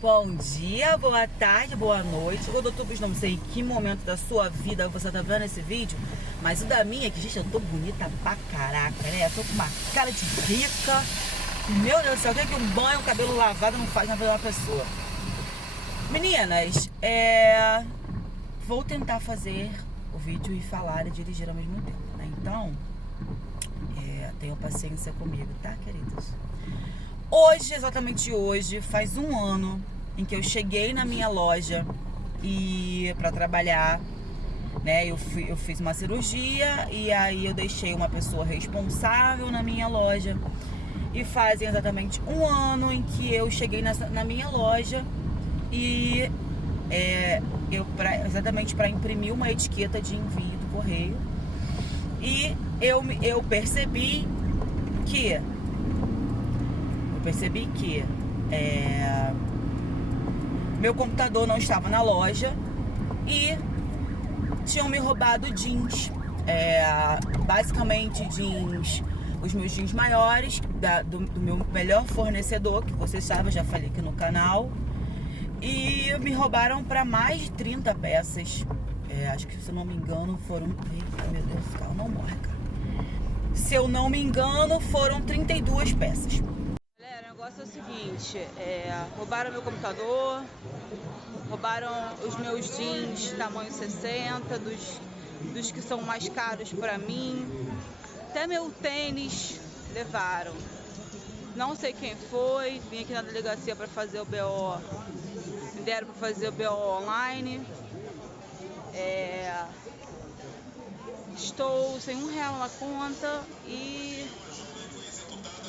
Bom dia, boa tarde, boa noite. Rodotubers, não sei em que momento da sua vida você tá vendo esse vídeo, mas o da minha aqui, gente, eu tô bonita pra caraca, né? Eu tô com uma cara de rica. Meu Deus do céu, o que é que um banho, um cabelo lavado não faz na vida de uma pessoa? Meninas, vou tentar fazer o vídeo e falar e dirigir ao mesmo tempo, né? Então, tenham paciência comigo, tá, queridos? Hoje, exatamente hoje, faz um ano em que eu cheguei na minha loja e para trabalhar, né? Eu fiz uma cirurgia e aí eu deixei uma pessoa responsável na minha loja. E fazem exatamente um ano em que eu cheguei na minha loja e exatamente para imprimir uma etiqueta de envio do correio. E eu percebi que meu computador não estava na loja e tinham me roubado jeans, basicamente jeans, os meus jeans maiores do meu melhor fornecedor, que vocês sabem, eu já falei aqui no canal, e me roubaram para mais de 30 peças. Acho que, se eu não me engano, foram... Eita, meu Deus, o carro não morre, cara. Se eu não me engano, foram 32 peças. Galera, o negócio é o seguinte, roubaram meu computador, roubaram os meus jeans tamanho 60, dos que são mais caros pra mim, até meu tênis levaram. Não sei quem foi, vim aqui na delegacia pra fazer o BO, me deram pra fazer o BO online. Estou sem R$1 na conta e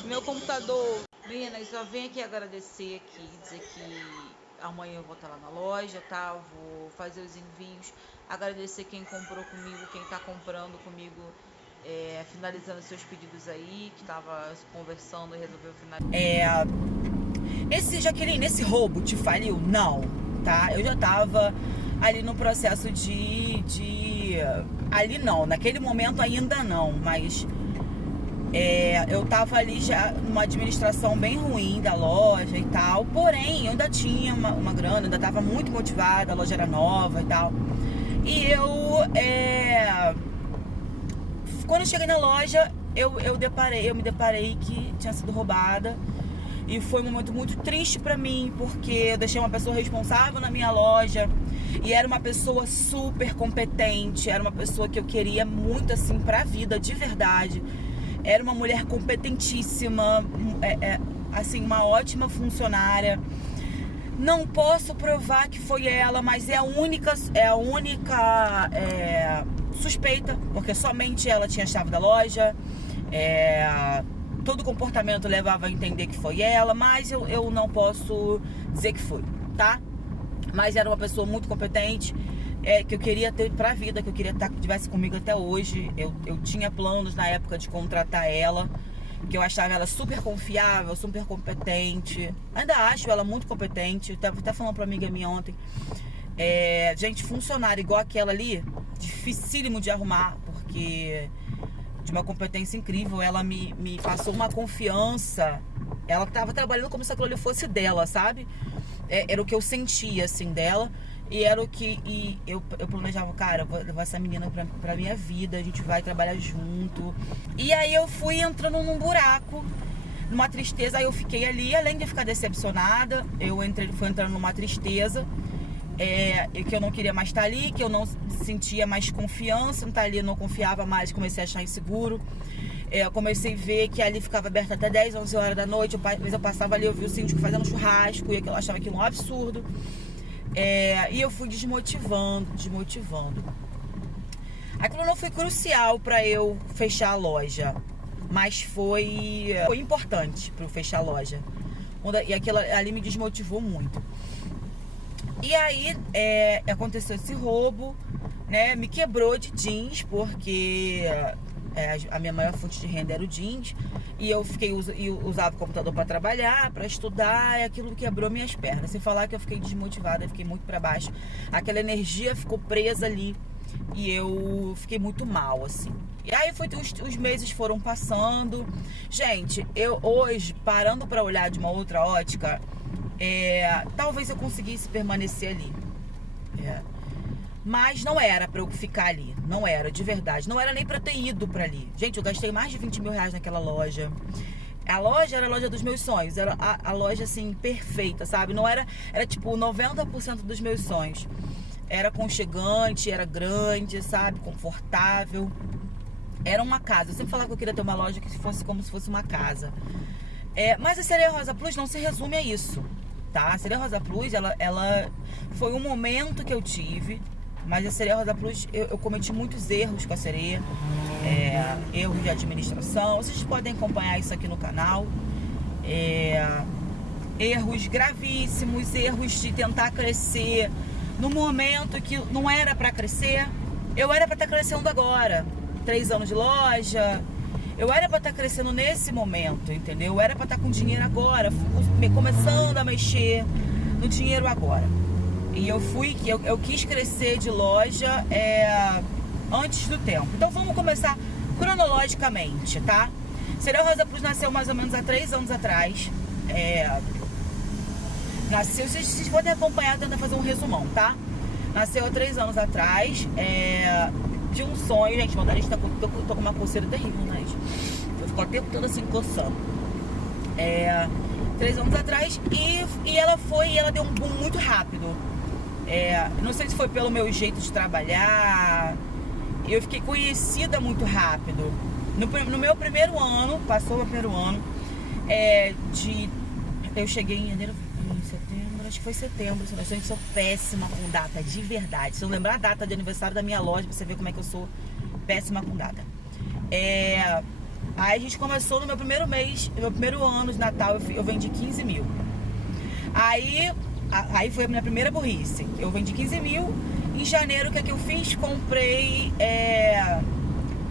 meu computador. Meninas, só vim aqui agradecer aqui, dizer que amanhã eu vou estar lá na loja, tá? Eu vou fazer os envios, agradecer quem comprou comigo, quem tá comprando comigo, finalizando seus pedidos aí, que tava conversando e resolveu finalizar. Jaqueline, esse roubo te faliu? Não, tá? Eu já tava ali no processo ali não, naquele momento ainda não, mas eu tava ali já numa administração bem ruim da loja e tal, porém eu ainda tinha uma grana, ainda tava muito motivada, a loja era nova e tal, e quando eu cheguei na loja, eu me deparei que tinha sido roubada. E foi um momento muito triste pra mim, porque eu deixei uma pessoa responsável na minha loja. E era uma pessoa super competente, era uma pessoa que eu queria muito, assim, pra vida, de verdade. Era uma mulher competentíssima, assim, uma ótima funcionária. Não posso provar que foi ela, mas é a única suspeita, porque somente ela tinha a chave da loja. Todo o comportamento levava a entender que foi ela, mas eu não posso dizer que foi, tá? Mas era uma pessoa muito competente, que eu queria ter pra vida, que eu queria que estivesse comigo até hoje. Eu tinha planos na época de contratar ela, que eu achava ela super confiável, super competente. Ainda acho ela muito competente. Eu tava até falando pra uma amiga minha ontem. Gente, funcionária igual aquela ali, dificílimo de arrumar, porque... de uma competência incrível, ela me passou uma confiança. Ela estava trabalhando como se aquilo ali fosse dela, sabe? Era o que eu sentia, assim, dela. E era o que eu planejava, cara, eu vou levar essa menina pra minha vida, a gente vai trabalhar junto. E aí eu fui entrando num buraco, numa tristeza. Aí eu fiquei ali, além de ficar decepcionada, fui entrando numa tristeza. Que eu não queria mais estar ali, que eu não sentia mais confiança, não estar ali, eu não confiava mais, comecei a achar inseguro. Eu comecei a ver que ali ficava aberto até 10, 11 horas da noite. Às vezes eu passava ali, eu via o síndico fazendo churrasco, e eu achava aquilo um absurdo. E eu fui desmotivando. Aquilo não foi crucial para eu fechar a loja, mas foi importante para eu fechar a loja. E aquilo ali me desmotivou muito. E aí aconteceu esse roubo, né? Me quebrou de jeans, porque a minha maior fonte de renda era o jeans. E eu usava o computador para trabalhar, para estudar, e aquilo quebrou minhas pernas. Sem falar que eu fiquei desmotivada, eu fiquei muito para baixo. Aquela energia ficou presa ali e eu fiquei muito mal, assim. E aí os meses foram passando. Gente, eu hoje, parando para olhar de uma outra ótica, talvez eu conseguisse permanecer ali. Mas não era pra eu ficar ali. Não era, de verdade. Não era nem pra ter ido pra ali. Gente, eu gastei mais de 20 mil reais naquela loja. A loja era a loja dos meus sonhos. Era a loja, assim, perfeita, sabe? Não era... Era, tipo, 90% dos meus sonhos. Era aconchegante, era grande, sabe? Confortável. Era uma casa. Eu sempre falava que eu queria ter uma loja que fosse como se fosse uma casa. Mas a Sereia Rosa Plus não se resume a isso, tá? A Sereia Rosa Plus, ela foi um momento que eu tive... Mas a Sereia Rosa Plus, eu cometi muitos erros com a sereia, erros de administração. Vocês podem acompanhar isso aqui no canal. Erros gravíssimos, erros de tentar crescer no momento que não era para crescer. Eu era para estar crescendo agora, 3 anos de loja. Eu era para estar crescendo nesse momento, entendeu? Eu era para estar com dinheiro agora, começando a mexer no dinheiro agora. E eu quis crescer de loja antes do tempo. Então vamos começar cronologicamente, tá? Sereia Rosa Plus nasceu mais ou menos há 3 anos atrás. Nasceu, vocês podem acompanhar, tentar fazer um resumão, tá? Nasceu há 3 anos atrás, de um sonho, gente. Meu nariz tô com uma coceira terrível no nariz. Eu fico o tempo todo assim coçando. 3 anos atrás, e ela deu um boom muito rápido. Não sei se foi pelo meu jeito de trabalhar. Eu fiquei conhecida muito rápido. No meu primeiro ano, passou o meu primeiro ano, eu cheguei em janeiro, em setembro, acho que foi setembro. Eu sou péssima com data, de verdade. Se eu lembrar a data de aniversário da minha loja, pra você ver como é que eu sou péssima com data. Aí a gente começou no meu primeiro mês, no meu primeiro ano de Natal, eu vendi 15 mil. Aí foi a minha primeira burrice. Eu vendi 15 mil. Em janeiro, o que é que eu fiz? Comprei...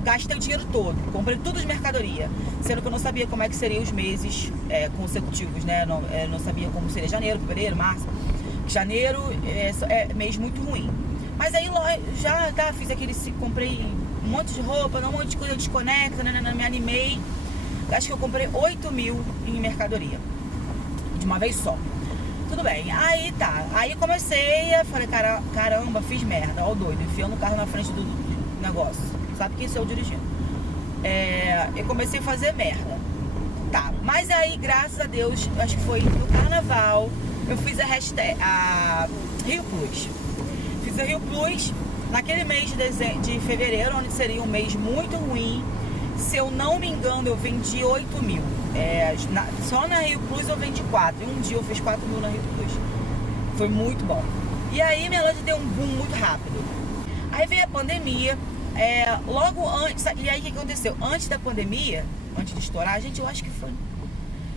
Gastei o dinheiro todo. Comprei tudo de mercadoria. Sendo que eu não sabia como é que seriam os meses consecutivos, né? Não sabia como seria janeiro, fevereiro, março. Janeiro é mês muito ruim. Mas aí já fiz comprei um monte de roupa, um monte de coisa desconecta, né? Me animei. Acho que eu comprei 8 mil em mercadoria. De uma vez só. Tudo bem, aí tá. Aí comecei, falei, caramba, fiz merda, ó o doido, enfiando o carro na frente do negócio. Sabe quem sou eu dirigindo? Eu comecei a fazer merda. Tá, mas aí, graças a Deus, acho que foi no carnaval, eu fiz a Rio Plus. Fiz a Rio Plus naquele mês de fevereiro, onde seria um mês muito ruim. Se eu não me engano, eu vendi 8 mil. Só na Rio Plus eu vendi 4. Em um dia eu fiz 4 mil na Rio Plus. Foi muito bom. E aí minha loja deu um boom muito rápido. Aí veio a pandemia. Logo antes... E aí o que aconteceu? Antes da pandemia, antes de estourar, gente, eu acho que foi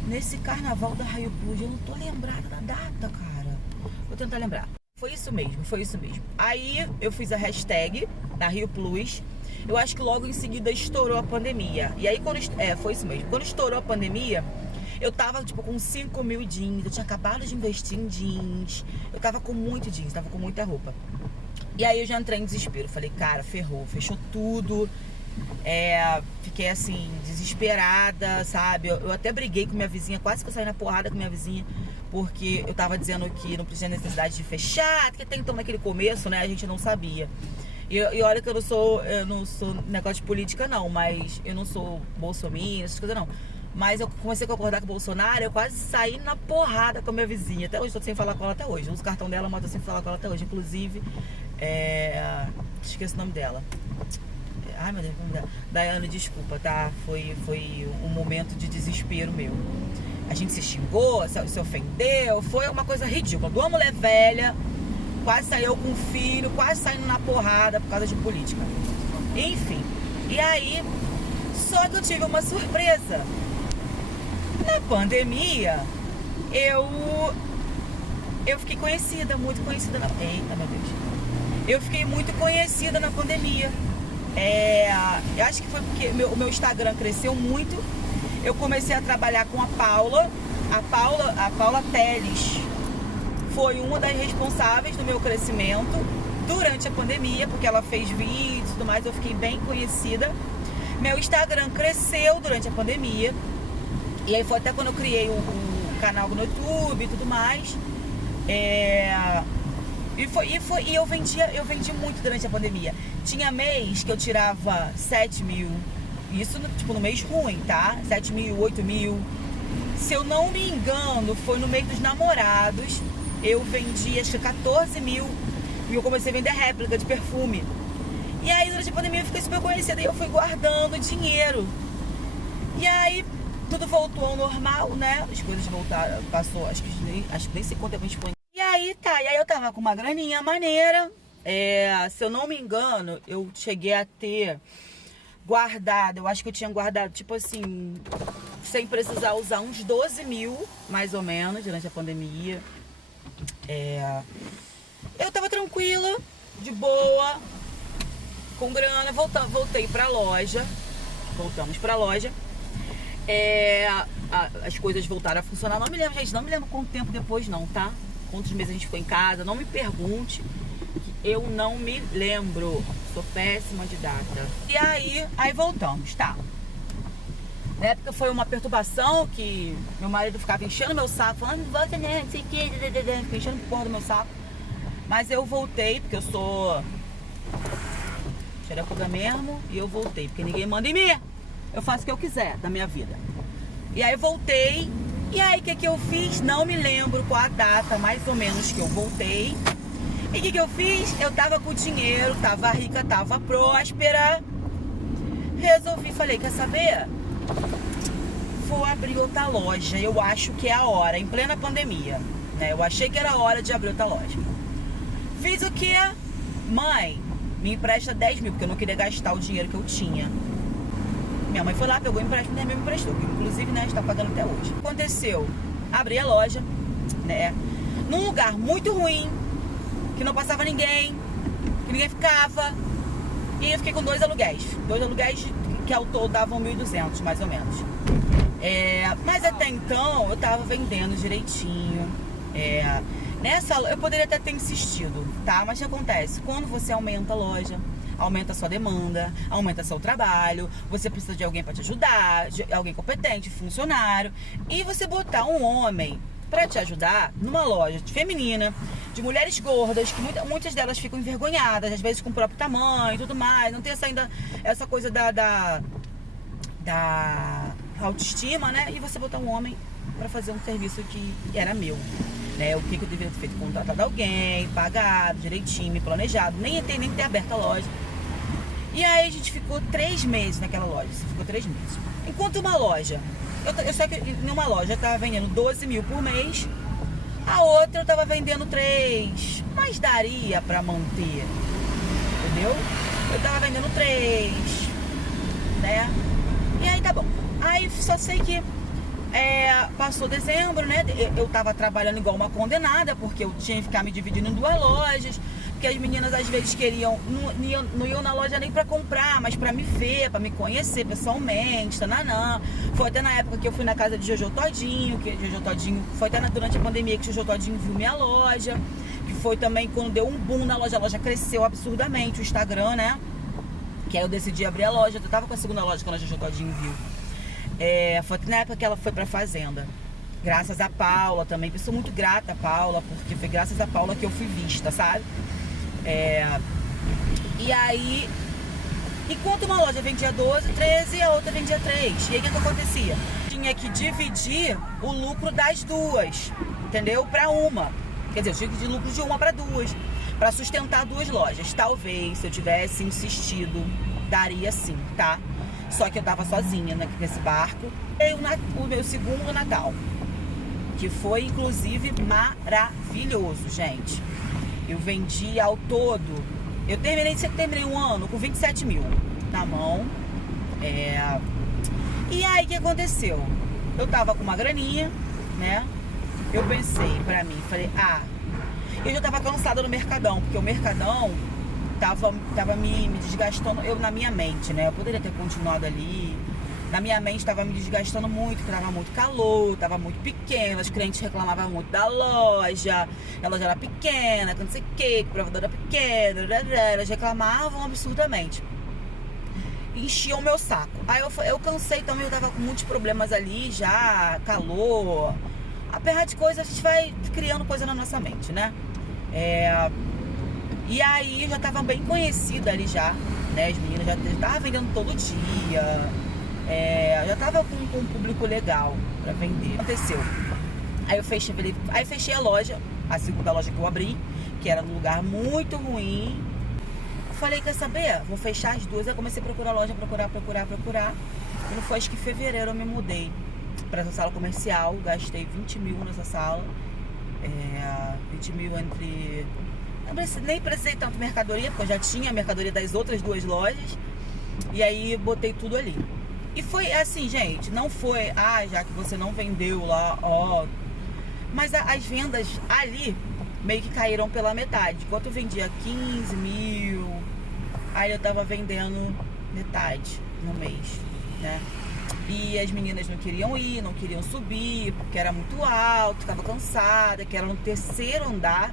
nesse carnaval da Rio Plus. Eu não tô lembrada da data, cara. Vou tentar lembrar. Foi isso mesmo. Aí eu fiz a hashtag da Rio Plus. Eu acho que logo em seguida estourou a pandemia. E aí, foi isso mesmo. Quando estourou a pandemia, eu tava, tipo, com 5 mil jeans. Eu tinha acabado de investir em jeans. Eu tava com muito jeans, tava com muita roupa. E aí eu já entrei em desespero. Falei, cara, ferrou, fechou tudo. Fiquei, assim, desesperada, sabe? Eu até briguei com minha vizinha, quase que eu saí na porrada com minha vizinha. Porque eu tava dizendo que não tinha necessidade de fechar. Porque até então, naquele começo, né, a gente não sabia. E olha que eu não sou negócio de política não, mas eu não sou bolsominion, essas coisas não. Mas eu comecei a concordar com o Bolsonaro, eu quase saí na porrada com a minha vizinha. Até hoje, tô sem falar com ela até hoje. Uso o cartão dela, mas tô sem falar com ela até hoje. Inclusive, esqueci o nome dela. Ai, meu Deus, o nome dela. Daiane, desculpa, tá? Foi um momento de desespero meu. A gente se xingou, se ofendeu, foi uma coisa ridícula. Duas mulher velha, quase saiu com um filho, quase saindo na porrada por causa de política. Enfim, e aí, só que eu tive uma surpresa. Na pandemia, eu fiquei conhecida, muito conhecida na... Eita, meu Deus. Eu fiquei muito conhecida na pandemia. Eu acho que foi porque o meu Instagram cresceu muito. Eu comecei a trabalhar com a Paula Teles. Foi uma das responsáveis do meu crescimento durante a pandemia, porque ela fez vídeos e tudo mais, eu fiquei bem conhecida. Meu Instagram cresceu durante a pandemia. E aí foi até quando eu criei o canal no YouTube e tudo mais. E eu vendi muito durante a pandemia. Tinha mês que eu tirava 7 mil. Isso, tipo, no mês ruim, tá? 7 mil, 8 mil. Se eu não me engano, foi no mês dos namorados. Eu vendi, acho que 14 mil. E eu comecei a vender réplica de perfume. E aí, durante a pandemia, eu fiquei super conhecida. E eu fui guardando dinheiro. E aí, tudo voltou ao normal, né? As coisas voltaram, passou, acho que nem sei quanto tempo a gente foi. E aí, tá. E aí, eu tava com uma graninha maneira. Se eu não me engano, eu cheguei a ter guardado, eu acho que eu tinha guardado, tipo assim, sem precisar usar, uns 12 mil, mais ou menos, durante a pandemia. Eu tava tranquila, de boa, com grana, voltei pra loja. Voltamos pra loja. As coisas voltaram a funcionar. Não me lembro, gente, não me lembro quanto tempo depois não, tá? Quantos meses a gente ficou em casa, não me pergunte. Eu não me lembro. Sou péssima de data. E aí voltamos, tá? Na época foi uma perturbação que meu marido ficava enchendo meu saco, falando, volta, né, não sei o que, ficava enchendo o porra do meu saco. Mas eu voltei, porque eu sou xerecuda mesmo, e eu voltei, porque ninguém manda em mim. Eu faço o que eu quiser da minha vida. E aí eu voltei, e aí o que eu fiz? Não me lembro qual a data, mais ou menos, que eu voltei. E o que eu fiz? Eu tava com dinheiro, tava rica, tava próspera. Resolvi, falei, quer saber? Vou abrir outra loja, eu acho que é a hora, em plena pandemia, né? Eu achei que era a hora de abrir outra loja. Fiz o quê? Mãe, me empresta 10 mil, porque eu não queria gastar o dinheiro que eu tinha. Minha mãe foi lá, pegou o empréstimo, minha mãe me emprestou, que inclusive, né, está pagando até hoje. O que aconteceu? Abri a loja, né, num lugar muito ruim, que não passava ninguém, que ninguém ficava. E eu fiquei com 2 aluguéis. 2 aluguéis que ao todo davam 1.200, mais ou menos. Mas até então eu tava vendendo direitinho. Eu poderia até ter insistido, tá? Mas o que acontece? Quando você aumenta a loja, aumenta a sua demanda, aumenta seu trabalho, você precisa de alguém para te ajudar, de alguém competente, funcionário. E você botar um homem para te ajudar numa loja feminina, de mulheres gordas, que muitas delas ficam envergonhadas, às vezes com o próprio tamanho e tudo mais, não tem essa coisa da autoestima, né? E você botar um homem para fazer um serviço que era meu, né? O que eu deveria ter feito? Contratado alguém, pagado direitinho, me planejado, nem ter aberto a loja. E aí a gente ficou 3 meses naquela loja, ficou 3 meses. Enquanto uma loja, eu sei que numa loja eu tava vendendo 12 mil por mês, a outra eu tava vendendo 3, mas daria pra manter, entendeu? Eu tava vendendo 3, né? E aí tá bom. Aí só sei que passou dezembro, né? Eu tava trabalhando igual uma condenada, porque eu tinha que ficar me dividindo em 2 lojas. Porque as meninas às vezes queriam, não iam na loja nem pra comprar, mas pra me ver, pra me conhecer pessoalmente, tananã. Foi até na época que eu fui na casa de Jojo Todinho, foi até durante a pandemia que Jojo Todinho viu minha loja, que foi também quando deu um boom na loja, a loja cresceu absurdamente, o Instagram, né? Que aí eu decidi abrir a loja, eu tava com a segunda loja quando a Jojo Todinho viu. Foi na época que ela foi pra fazenda. Graças a Paula também, eu sou muito grata a Paula, porque foi graças a Paula que eu fui vista, sabe? E aí, enquanto uma loja vendia 12, 13, a outra vendia 3. E aí o que acontecia? Tinha que dividir o lucro das 2, entendeu? Pra uma. Quer dizer, eu tinha que dividir o lucro de uma para 2, pra sustentar 2 lojas. Talvez, se eu tivesse insistido, daria sim, tá? Só que eu tava sozinha nesse barco. E o meu segundo Natal, que foi inclusive maravilhoso, gente. Eu vendi ao todo, eu terminei um ano com 27 mil na mão. E aí o que aconteceu? Eu tava com uma graninha, né? Eu pensei pra mim, falei, eu já tava cansada do Mercadão, porque o Mercadão tava me desgastando, na minha mente, né? Eu poderia ter continuado ali. Na minha mente tava me desgastando muito, porque tava muito calor, tava muito pequeno, os clientes reclamavam muito da loja, a loja era pequena, que não sei o que o provador era pequeno, elas reclamavam absurdamente. Enchiam o meu saco. Aí eu cansei também, eu tava com muitos problemas ali já, calor. apesar de coisas, a gente vai criando coisa na nossa mente, né? E aí eu já tava bem conhecida ali já, né? As meninas já estavam vendendo todo dia, já tava com um público legal pra vender. Aconteceu. Aí eu fechei a loja, a segunda loja que eu abri, que era num lugar muito ruim. Falei, quer saber? Vou fechar as duas. Aí comecei a procurar loja, procurar. E não foi, acho que em fevereiro eu me mudei pra essa sala comercial. Gastei 20 mil nessa sala. 20 mil entre... Nem precisei tanto mercadoria, porque eu já tinha a mercadoria das outras duas lojas. E aí botei tudo ali. E foi assim, gente, não foi, já que você não vendeu lá, mas as vendas ali meio que caíram pela metade. Enquanto eu vendia 15 mil, aí eu tava vendendo metade no mês, né? E as meninas não queriam ir, não queriam subir, porque era muito alto, ficava cansada, que era no terceiro andar,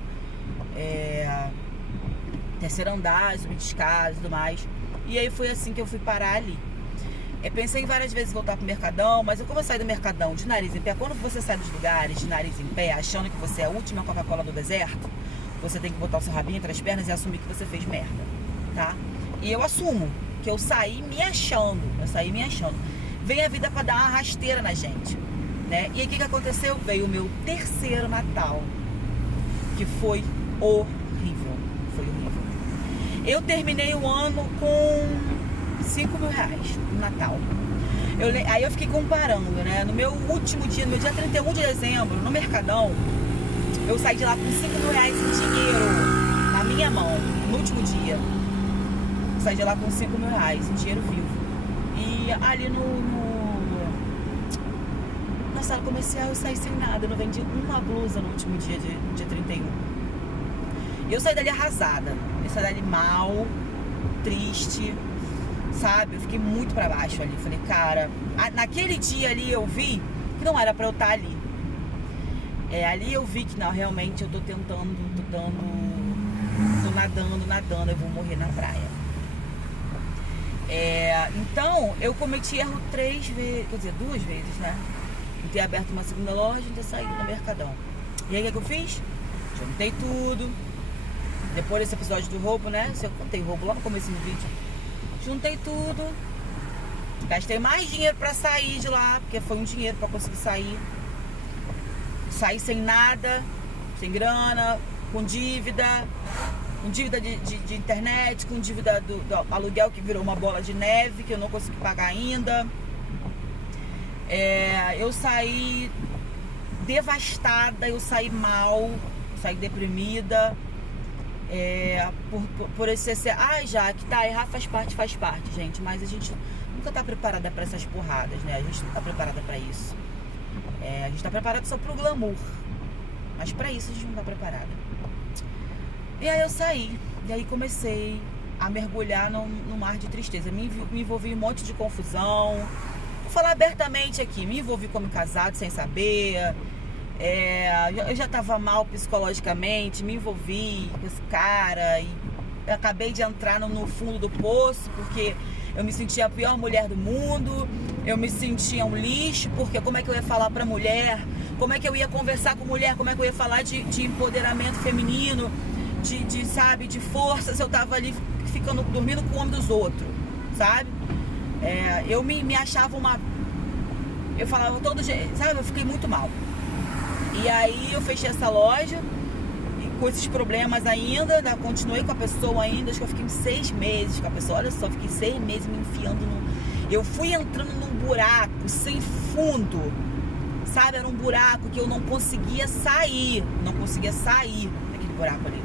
subir de escada e tudo mais. E aí foi assim que eu fui parar ali. Pensei em várias vezes voltar pro Mercadão, mas como eu saí do Mercadão de nariz em pé, quando você sai dos lugares de nariz em pé, achando que você é a última Coca-Cola do deserto, você tem que botar o seu rabinho entre as pernas e assumir que você fez merda, tá? E eu assumo que eu saí me achando, Vem a vida pra dar uma rasteira na gente, né? E aí o que aconteceu? Veio o meu terceiro Natal, que foi horrível, Eu terminei o ano com 5 mil reais no Natal. Aí eu fiquei comparando, né? No meu último dia, no meu dia 31 de dezembro, no Mercadão, eu saí de lá com 5 mil reais em dinheiro na minha mão, no último dia. Saí de lá com 5 mil reais em dinheiro vivo. E ali na sala comercial eu saí sem nada. Eu não vendi uma blusa no último dia, dia 31. E eu saí dali arrasada. Eu saí dali mal, triste, sabe? Eu fiquei muito pra baixo ali. Falei, cara, naquele dia ali eu vi que não era pra eu estar ali. Ali eu vi que não, realmente eu tô tentando, tô nadando, eu vou morrer na praia. Então eu cometi erro 3 vezes, quer dizer, 2 vezes, né? De ter aberto uma segunda loja e ter saído no Mercadão. E aí o que eu fiz? Juntei tudo. Depois desse episódio do roubo, né? Eu contei roubo lá no começo do vídeo. Juntei tudo. Gastei mais dinheiro pra sair de lá, porque foi um dinheiro pra conseguir sair. Saí sem nada, sem grana, com dívida de internet, com dívida do aluguel que virou uma bola de neve, que eu não consegui pagar ainda. Eu saí devastada, eu saí mal, saí deprimida. Por esse já que tá, errar faz parte, gente, mas a gente nunca tá preparada pra essas porradas, né? A gente não tá preparada pra isso. A gente tá preparada só pro glamour, mas pra isso a gente não tá preparada. E aí eu saí, e aí comecei a mergulhar no mar de tristeza. Me envolvi em um monte de confusão. Vou falar abertamente aqui, me envolvi como casado sem saber. Eu já tava mal psicologicamente, me envolvi com esse cara e acabei de entrar no fundo do poço, porque eu me sentia a pior mulher do mundo, eu me sentia um lixo, porque como é que eu ia falar pra mulher, como é que eu ia conversar com mulher, como é que eu ia falar de empoderamento feminino, de força, se eu tava ali dormindo com o homem dos outros, sabe? Eu me achava eu falava todo jeito, sabe? Eu fiquei muito mal. E aí eu fechei essa loja, e com esses problemas ainda, continuei com a pessoa ainda, acho que eu fiquei 6 meses com a pessoa, olha só, fiquei 6 meses me enfiando eu fui entrando num buraco sem fundo, sabe? Era um buraco que eu não conseguia sair daquele buraco ali.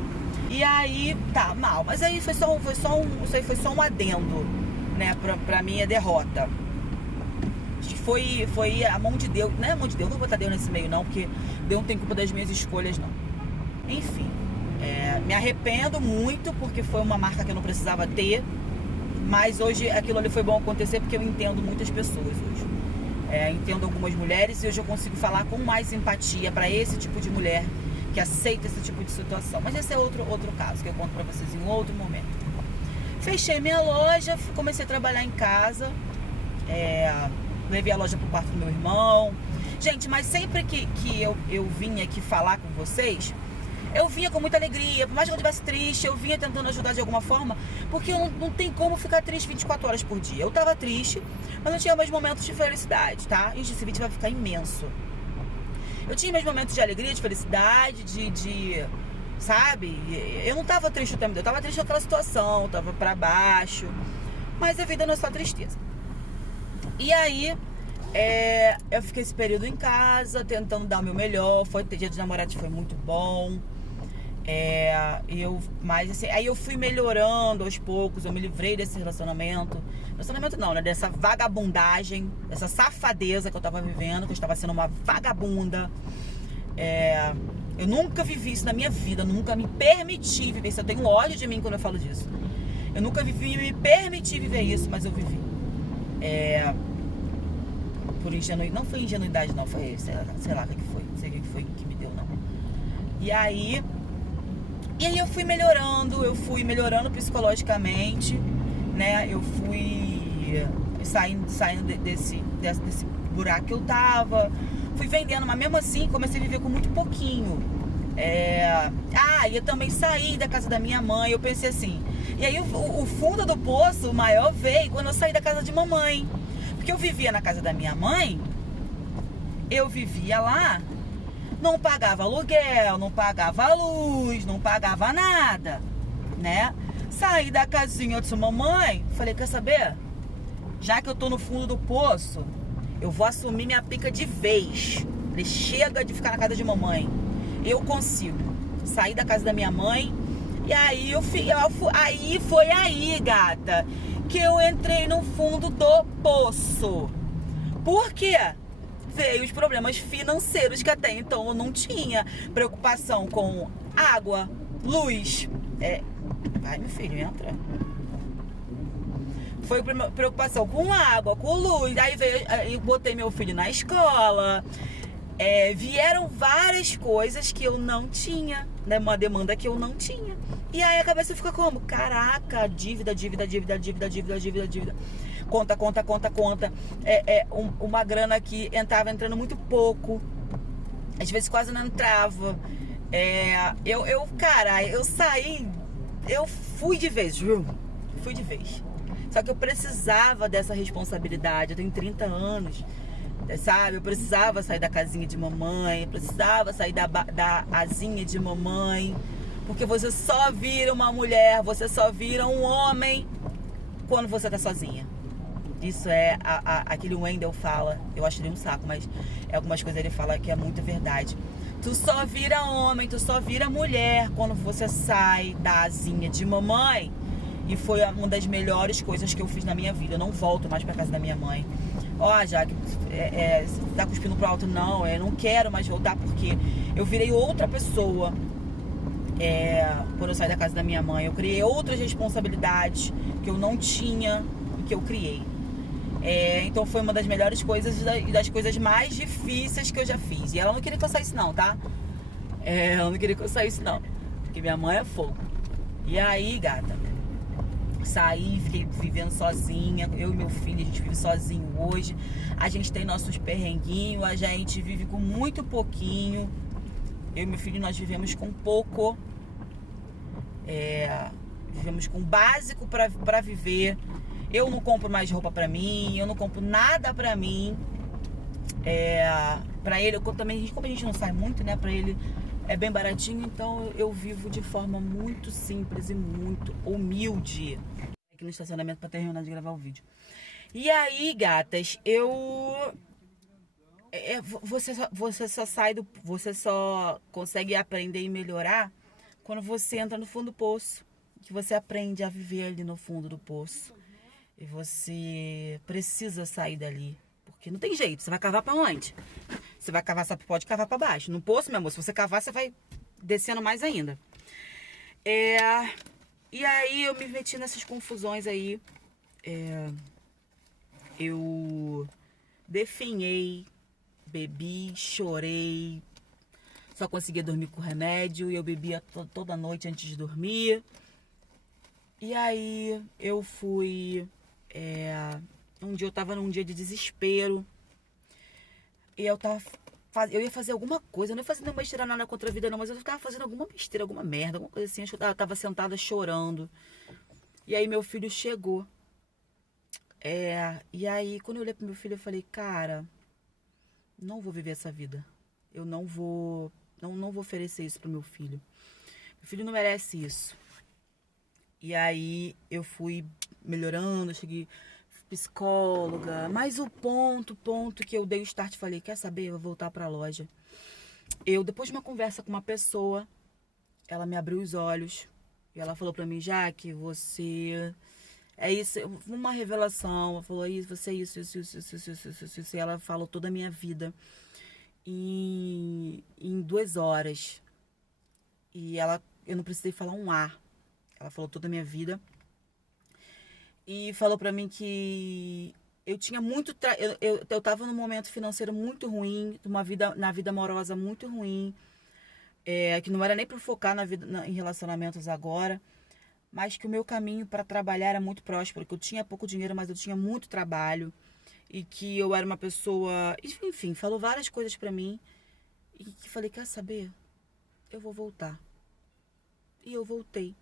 E aí, tá, mal, mas aí isso aí foi só um adendo, né, pra minha derrota. Foi a mão de Deus, não é a mão de Deus, não vou botar Deus nesse meio não, porque Deus não tem culpa das minhas escolhas não. Enfim, me arrependo muito, porque foi uma marca que eu não precisava ter, mas hoje aquilo ali foi bom acontecer, porque eu entendo muitas pessoas hoje. Entendo algumas mulheres e hoje eu consigo falar com mais empatia para esse tipo de mulher que aceita esse tipo de situação. Mas esse é outro caso que eu conto para vocês em outro momento. Fechei minha loja, comecei a trabalhar em casa, levei a loja pro quarto do meu irmão. Gente, mas sempre que eu vinha aqui falar com vocês, eu vinha com muita alegria. Por mais que eu estivesse triste, eu vinha tentando ajudar de alguma forma, porque eu não tem como ficar triste 24 horas por dia. Eu tava triste, mas eu tinha meus momentos de felicidade, tá? Gente, esse vídeo vai ficar imenso. Eu tinha meus momentos de alegria, de felicidade, sabe? Eu não tava triste o tempo todo, eu tava triste com aquela situação, tava pra baixo. Mas a vida não é só tristeza. E aí, eu fiquei esse período em casa, tentando dar o meu melhor. Dia dos namorados foi muito bom. Mas assim, aí eu fui melhorando aos poucos. Eu me livrei desse relacionamento. Relacionamento não, né? Dessa vagabundagem, dessa safadeza que eu tava vivendo, que eu estava sendo uma vagabunda. Eu nunca vivi isso na minha vida, nunca me permiti viver isso. Eu tenho ódio de mim quando eu falo disso. Eu nunca me permiti viver isso, mas eu vivi. Por ingenuidade, não foi ingenuidade não, foi, sei lá o que foi, não sei o que foi que me deu não. E aí eu fui melhorando psicologicamente, né? Eu fui saindo desse buraco que eu tava, fui vendendo, mas mesmo assim comecei a viver com muito pouquinho. E eu também saí da casa da minha mãe. Eu pensei assim, e aí o fundo do poço maior veio quando eu saí da casa de mamãe. Porque eu vivia na casa da minha mãe, eu vivia lá, não pagava aluguel, não pagava luz, não pagava nada, né? Saí da casinha de sua mamãe, falei, quer saber? Já que eu tô no fundo do poço, eu vou assumir minha pica de vez. Falei, chega de ficar na casa de mamãe. Eu consigo. Saí da casa da minha mãe, e aí foi aí, gata, que eu entrei no fundo do poço. Por quê? Veio os problemas financeiros que até então eu não tinha. Preocupação com água, luz. Vai, meu filho, entra. Foi preocupação com água, com luz. Aí eu botei meu filho na escola. Vieram várias coisas que eu não tinha, né? Uma demanda que eu não tinha. E aí a cabeça fica como? Caraca, dívida. Conta. Uma grana que entrando muito pouco. Às vezes quase não entrava. Eu saí, eu fui de vez, viu? Fui de vez. Só que eu precisava dessa responsabilidade. Eu tenho 30 anos. Sabe, eu precisava sair da casinha de mamãe, eu precisava sair da asinha de mamãe, porque você só vira uma mulher, você só vira um homem quando você tá sozinha. Isso aquele Wendell fala, eu acho ele um saco, mas algumas coisas ele fala que é muito verdade. Tu só vira homem, tu só vira mulher quando você sai da asinha de mamãe. E foi uma das melhores coisas que eu fiz na minha vida. Eu não volto mais pra casa da minha mãe. Jaque, você tá cuspindo pro alto? Não, eu não quero mais voltar, porque eu virei outra pessoa quando eu saí da casa da minha mãe. Eu criei outras responsabilidades que eu não tinha e que eu criei. Então foi uma das melhores coisas e das coisas mais difíceis que eu já fiz. E ela não queria que eu saísse não, tá? Ela não queria que eu saísse não, porque minha mãe é fogo. E aí, gata, saí, fiquei vivendo sozinha. Eu e meu filho, a gente vive sozinho hoje. A gente tem nossos perrenguinhos, a gente vive com muito pouquinho. Eu e meu filho, nós vivemos com pouco. Vivemos com o básico pra viver. Eu não compro mais roupa pra mim, eu não compro nada pra mim. Pra ele, também, como a gente não sai muito, né, pra ele é bem baratinho, então eu vivo de forma muito simples e muito humilde. Aqui no estacionamento pra terminar de gravar o vídeo. E aí, gatas, você só consegue aprender e melhorar quando você entra no fundo do poço. Que você aprende a viver ali no fundo do poço. E você precisa sair dali. Porque não tem jeito, você vai cavar pra onde? Você vai cavar, só pode cavar pra baixo. No poço, meu amor, se você cavar, você vai descendo mais ainda. E aí eu me meti nessas confusões aí. Eu definhei, bebi, chorei. Só conseguia dormir com remédio. E eu bebia toda noite antes de dormir. E aí eu fui... um dia eu tava num dia de desespero. E eu ia fazer alguma coisa, eu não ia fazer nenhuma besteira nada contra a vida não, mas eu tava fazendo alguma besteira, alguma merda, alguma coisa assim. Acho que eu tava sentada chorando. E aí meu filho chegou. E aí quando eu olhei pro meu filho, eu falei, cara, não vou viver essa vida. Eu não vou oferecer isso pro meu filho. Meu filho não merece isso. E aí eu fui melhorando, cheguei psicóloga, mas o ponto que eu dei o start, falei, quer saber, eu vou voltar pra loja. Depois de uma conversa com uma pessoa, ela me abriu os olhos e ela falou pra mim, Jaque, você é isso, uma revelação, ela falou isso, você é isso, e ela falou toda a minha vida em 2 horas. Eu não precisei falar um A. Ela falou toda a minha vida. E falou pra mim que eu tinha muito... Eu tava num momento financeiro muito ruim, na vida amorosa muito ruim. Que não era nem pra focar em relacionamentos agora. Mas que o meu caminho pra trabalhar era muito próspero. Que eu tinha pouco dinheiro, mas eu tinha muito trabalho. E que eu era uma pessoa... Enfim, falou várias coisas pra mim. E que falei, quer saber? Eu vou voltar. E eu voltei.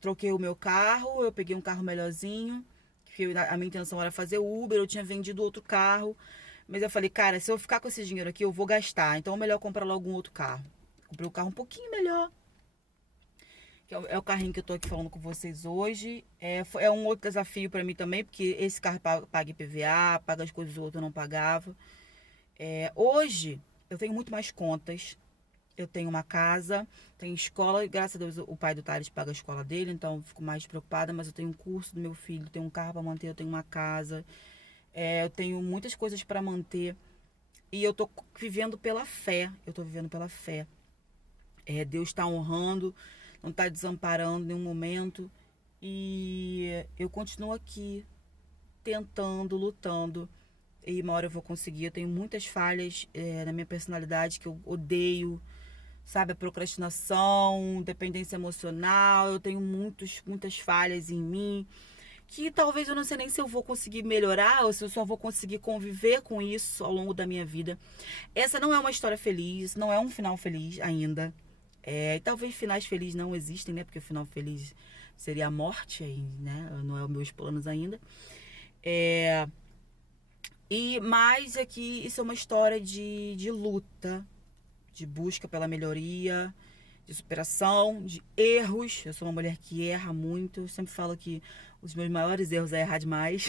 Troquei o meu carro, eu peguei um carro melhorzinho, que a minha intenção era fazer Uber, eu tinha vendido outro carro, mas eu falei, cara, se eu ficar com esse dinheiro aqui, eu vou gastar, então é melhor comprar logo um outro carro. Comprei um carro um pouquinho melhor, que é o carrinho que eu tô aqui falando com vocês hoje. É um outro desafio pra mim também, porque esse carro paga IPVA, paga as coisas que o outro não pagava. Hoje, eu tenho muito mais contas. Eu tenho uma casa, tenho escola, graças a Deus o pai do Thales paga a escola dele, então eu fico mais preocupada, mas eu tenho um curso do meu filho, tenho um carro para manter, eu tenho uma casa, eu tenho muitas coisas para manter e eu tô vivendo pela fé, Deus está honrando, não está desamparando em nenhum momento e eu continuo aqui tentando, lutando e uma hora eu vou conseguir. Eu tenho muitas falhas na minha personalidade que eu odeio, sabe, a procrastinação, dependência emocional, eu tenho muitas falhas em mim, que talvez eu não sei nem se eu vou conseguir melhorar ou se eu só vou conseguir conviver com isso ao longo da minha vida. Essa não é uma história feliz, não é um final feliz ainda. E talvez finais felizes não existem, né, porque o final feliz seria a morte, aí, né, não é os meus planos ainda. Mas aqui isso é uma história de luta, de busca pela melhoria, de superação, de erros. Eu sou uma mulher que erra muito. Eu sempre falo que os meus maiores erros é errar demais.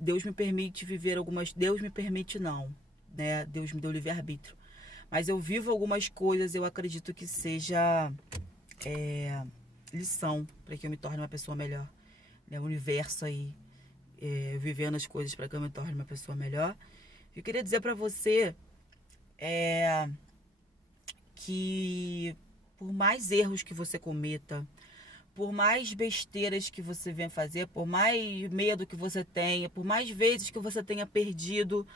Deus me permite viver algumas... Deus me permite não, né? Deus me deu livre-arbítrio. Mas eu vivo algumas coisas, eu acredito que seja lição para que eu me torne uma pessoa melhor. O universo aí, vivendo as coisas para que eu me torne uma pessoa melhor. Eu queria dizer para você que por mais erros que você cometa, por mais besteiras que você venha fazer, por mais medo que você tenha, por mais vezes que você tenha perdido,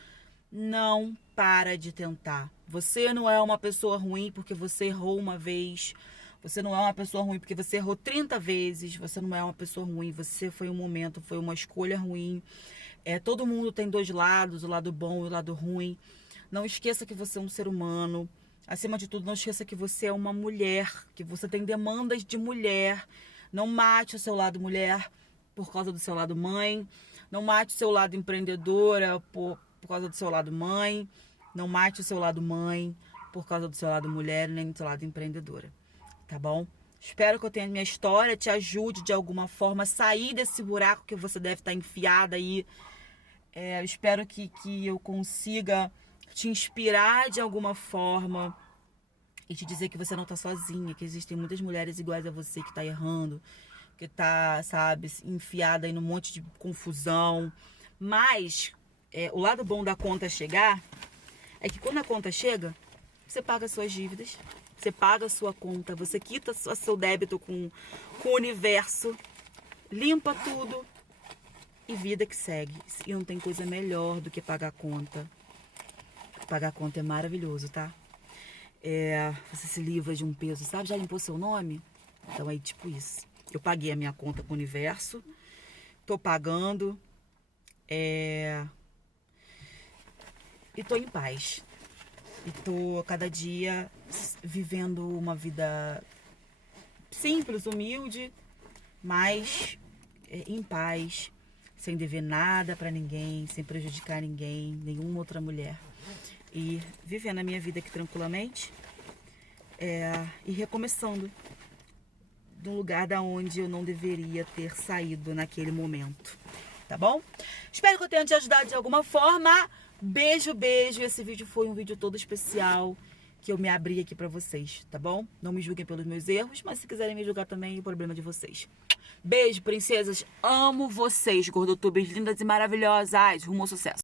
não para de tentar. Você não é uma pessoa ruim porque você errou uma vez. Você não é uma pessoa ruim porque você errou 30 vezes. Você não é uma pessoa ruim. Você foi um momento, foi uma escolha ruim. Todo mundo tem dois lados, o lado bom e o lado ruim. Não esqueça que você é um ser humano. Acima de tudo, não esqueça que você é uma mulher, que você tem demandas de mulher. Não mate o seu lado mulher por causa do seu lado mãe. Não mate o seu lado empreendedora por causa do seu lado mãe. Não mate o seu lado mãe por causa do seu lado mulher, nem do seu lado empreendedora. Tá bom? Espero que eu tenha minha história te ajude de alguma forma a sair desse buraco que você deve estar enfiada aí. Espero que eu consiga te inspirar de alguma forma e te dizer que você não tá sozinha, que existem muitas mulheres iguais a você que tá errando, que tá, sabe, enfiada aí num monte de confusão. Mas o lado bom da conta chegar é que quando a conta chega, você paga suas dívidas, você paga a sua conta, você quita seu débito com o universo, limpa tudo e vida que segue. E não tem coisa melhor do que pagar a conta. Pagar a conta é maravilhoso, tá? Você se livra de um peso, sabe? Já limpou seu nome? Então é tipo isso. Eu paguei a minha conta com o universo, tô pagando E tô em paz. E tô cada dia vivendo uma vida simples, humilde, mas em paz, sem dever nada pra ninguém, sem prejudicar ninguém, nenhuma outra mulher. E vivendo a minha vida aqui tranquilamente, e recomeçando de um lugar da onde eu não deveria ter saído naquele momento, tá bom? Espero que eu tenha te ajudado de alguma forma. Beijo, beijo. Esse vídeo foi um vídeo todo especial que eu me abri aqui pra vocês, tá bom? Não me julguem pelos meus erros, mas se quiserem me julgar também, é o problema de vocês. Beijo, princesas. Amo vocês, gordotubers lindas e maravilhosas. Rumo ao sucesso.